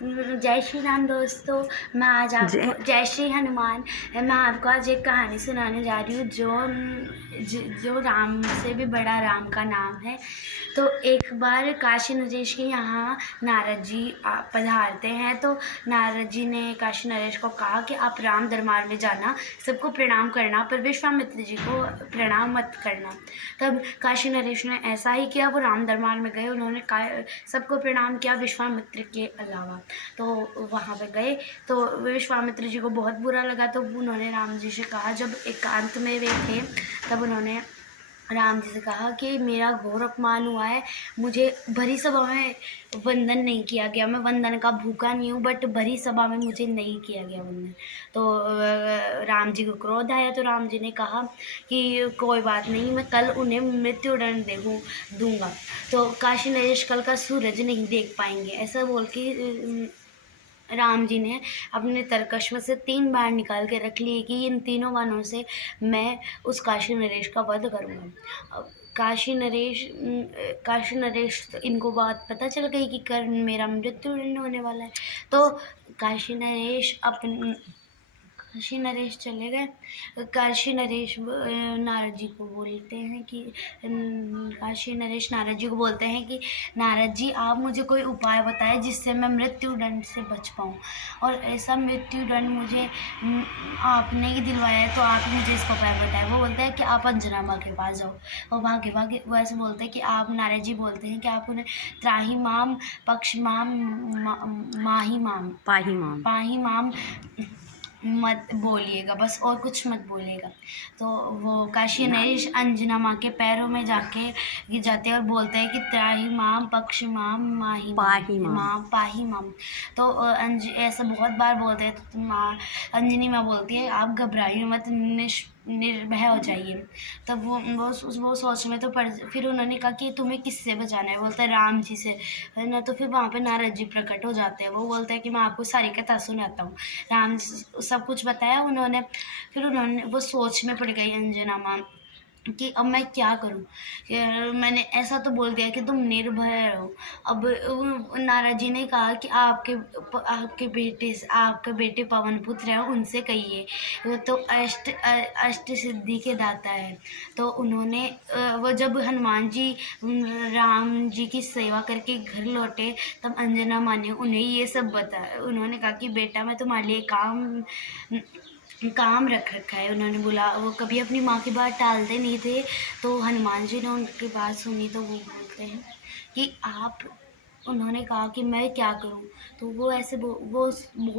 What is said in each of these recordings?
जय श्री राम दोस्तों। मैं आज आपको जय श्री हनुमान। मैं आपको आज एक कहानी सुनाने जा रही हूँ जो राम से भी बड़ा राम का नाम है। तो एक बार काशी नरेश के यहाँ नारद जी पधारते हैं। तो नारद जी ने काशी नरेश को कहा कि आप राम दरबार में जाना, सबको प्रणाम करना, पर विश्वामित्र जी को प्रणाम मत करना। तब काशी नरेश ने ऐसा ही किया। वो राम दरबार में गए, उन्होंने सबको प्रणाम किया विश्वामित्र के अलावा। तो वहाँ पे गए तो विश्वामित्र जी को बहुत बुरा लगा। तो उन्होंने राम जी से कहा, जब एकांत में वे थे तब उन्होंने राम जी से कहा कि मेरा घोर अपमान हुआ है, मुझे भरी सभा में वंदन नहीं किया गया। मैं वंदन का भूखा नहीं हूँ, बट भरी सभा में मुझे नहीं किया गया वंदन। तो राम जी को क्रोध आया। तो राम जी ने कहा कि कोई बात नहीं, मैं कल उन्हें मृत्युदंड दूंगा। तो काशी नरेश कल का सूरज नहीं देख पाएंगे। ऐसा बोल के राम जी ने अपने तरकश में से 3 बाण निकाल के रख लिए कि इन तीनों बाणों से मैं उस काशी नरेश का वध करूँगा। काशी नरेश तो इनको बात पता चल गई कि कर मेरा मृत्युदंड होने वाला है। तो काशी नरेश चले गए। काशी नरेश नारद जी को बोलते हैं कि काशी नरेश नारद जी को बोलते हैं कि नारद जी, आप मुझे कोई उपाय बताएं जिससे मैं मृत्युदंड से बच पाऊँ। और ऐसा मृत्युदंड मुझे आपने ही दिलवाया है, तो आप ही मुझे इसका उपाय बताएं। वो बोलते हैं कि आप अंजना माँ के पास जाओ। और भागे भागे वो ऐसे बोलते हैं कि आप, नारद जी बोलते हैं कि आप उन्हें त्राही माम, पक्ष माम, माही माम, पाही माम मत बोलिएगा बस, और कुछ मत बोलिएगा। तो वो काशी नरेश अंजना माँ के पैरों में जाके जाते हैं और बोलते हैं कि त्राही माम, पक्ष माम, माही माम, पाही माम। तो ऐसा बहुत बार बोलते हैं। तो माँ अंजनी माँ बोलती है, आप घबराइए मत, निर्भय हो जाइए। तब वो सोच में तो पड़। फिर उन्होंने कहा कि तुम्हें किससे बचाना है? बोलता है राम जी से, है ना। तो फिर वहाँ पे नारद जी प्रकट हो जाते हैं। वो बोलते हैं कि मैं आपको सारी कथा सुनाता हूँ। राम सब कुछ बताया उन्होंने। फिर उन्होंने वो सोच में पड़ गई अंजना माँ कि अब मैं क्या करूं। मैंने ऐसा तो बोल दिया कि तुम निर्भय रहो। अब नारद जी ने कहा कि आपके बेटे पवन पुत्र हैं, उनसे कहिए, वो तो अष्ट सिद्धि के दाता है। तो उन्होंने वो जब हनुमान जी राम जी की सेवा करके घर लौटे, तब अंजना माँ ने उन्हें ये सब बताया। उन्होंने कहा कि बेटा, मैं तुम्हारे लिए काम रख रखा है। उन्होंने बोला, वो कभी अपनी माँ की बात टालते नहीं थे। तो हनुमान जी ने उनकी बात सुनी। तो वो बोलते हैं कि उन्होंने कहा कि मैं क्या करूं। तो वो ऐसे वो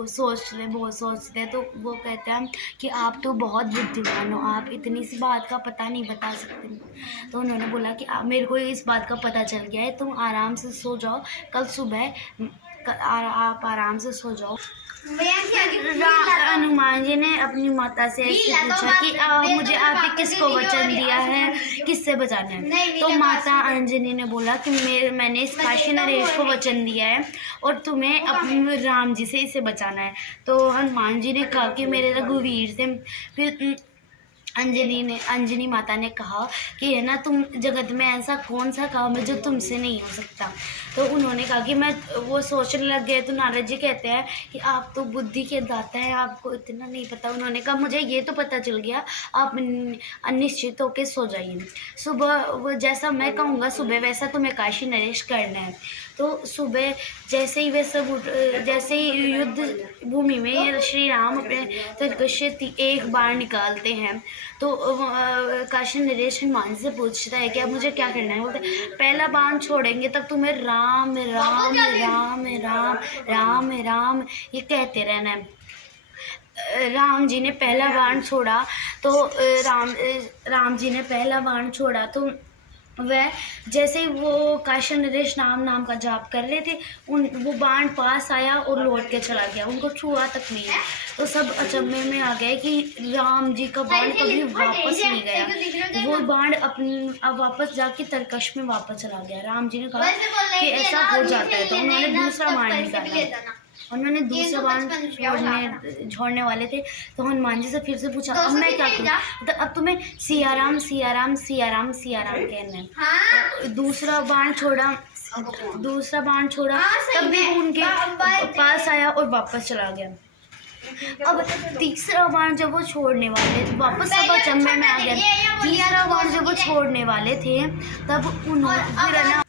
सोचते तो वो कहते हैं कि आप तो बहुत बुद्धिमान हो, आप इतनी सी बात का पता नहीं बता सकते। तो उन्होंने बोला कि मेरे को इस बात का पता चल गया है, तुम आराम से सो जाओ, कल सुबह आप आराम से सो जाओ। हनुमान जी ने अपनी माता से ऐसे पूछा कि मुझे आपने किसको वचन दिया है, किससे बचाना है? तो माता अंजनी ने बोला कि मैंने इस काशी नरेश को वचन दिया है और तुम्हें अपने राम जी से इसे बचाना है। तो हनुमान जी ने कहा कि मेरे रघुवीर से। फिर अंजनी माता ने कहा कि है ना, तुम जगत में ऐसा कौन सा काम है जो तुमसे नहीं हो सकता। तो उन्होंने कहा कि मैं, वो सोचने लग गए। तो नारद जी कहते हैं कि आप तो बुद्धि के दाता हैं, आपको इतना नहीं पता। उन्होंने कहा मुझे ये तो पता चल गया, आप अनिश्चित होकर सो जाइए। सुबह जैसा मैं कहूँगा सुबह वैसा तुम्हें काशी नरेश करना है। तो सुबह जैसे ही वे सब जैसे ही युद्ध भूमि में श्री राम अपने तरकश से एक बाण निकालते हैं। तो काशी नरेश हनुमान से पूछता है कि अब मुझे क्या करना है। बोलते पहला बाण छोड़ेंगे तब तुम्हें राम राम राम राम राम राम ये कहते रहना है। राम जी ने पहला बाण छोड़ा। तो राम जी ने पहला बाण छोड़ा तो वह जैसे ही वो काशी नरेश नाम का जाप कर रहे थे, वो बाण पास आया और लौट के चला गया, उनको छुआ तक नहीं। तो सब अचंभे में आ गए कि राम जी का बाण कभी वापस नहीं गया। वो बाण अब वापस जाके तरकश में वापस चला गया। राम जी ने कहा कि ऐसा हो जाता है। तो उन्होंने दूसरा बाण निकाला। उन्होंने दूसरा बाण छोड़ने वाले थे। तो हनुमान जी से फिर से पूछा, अब मैं क्या करूं? तो अब तुम्हें सिया राम सिया राम सिया राम सिया राम कहना है। दूसरा बाण छोड़ा तब भी उनके पास लिया और वापस चला गया। अब तीसरा बार जब वो छोड़ने वाले वापस सब अचंभे में आ गया। तीसरा बार जब वो छोड़ने वाले थे तब उन्होंने फिर है ना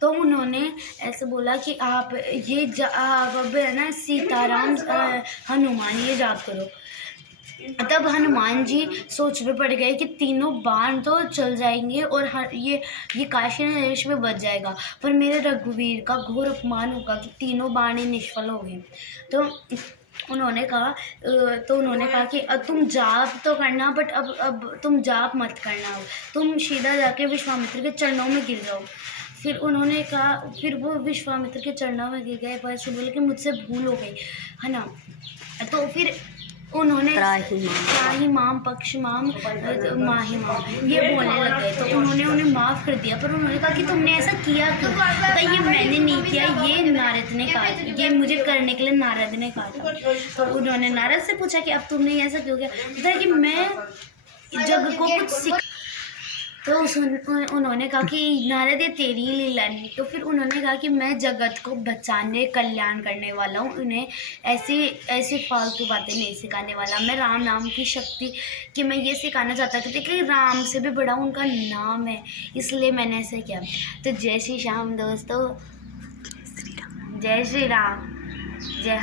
तो उन्होंने ऐसे बोला कि आप अब है ना सीताराम हनुमान ये जाप करो। तब हनुमान जी सोच में पड़ गए कि तीनों बाण तो चल जाएंगे और ये काशी नरेश में बच जाएगा, पर मेरे रघुवीर का घोर अपमान होगा कि तीनों बाण ही निष्फल हो गए। तो उन्होंने कहा कि अब तुम जाप तो करना, बट अब तुम जाप मत करना, तुम सीधा जाके विश्वामित्र के चरणों में गिर जाओ। फिर उन्होंने कहा, फिर वो विश्वामित्र के चरणों में गिर गए, पर से बोले कि मुझसे भूल हो गई है ना। तो फिर उन्होंने त्राहि माम पक्ष माम माही माम ये बोलने लग गए। तो उन्होंने उन्हें माफ़ कर दिया, पर उन्होंने कहा कि तुमने ऐसा किया क्यों? पता ये मैंने नहीं किया, ये नारद ने कहा, ये मुझे करने के लिए नारद ने कहा था। तो उन्होंने नारद से पूछा कि अब तुमने ऐसा क्यों किया? पता कि मैं जग को कुछ सिखा। तो उन्होंने कहा कि नारद ये तेरी ही लीला नहीं। तो फिर उन्होंने कहा कि मैं जगत को बचाने कल्याण करने वाला हूँ, उन्हें ऐसी फालतू बातें नहीं सिखाने वाला। मैं राम नाम की शक्ति कि मैं ये सिखाना चाहता था कि राम से भी बड़ा उनका नाम है, इसलिए मैंने ऐसा किया। तो जय श्री राम दोस्तों, जय श्री राम, जय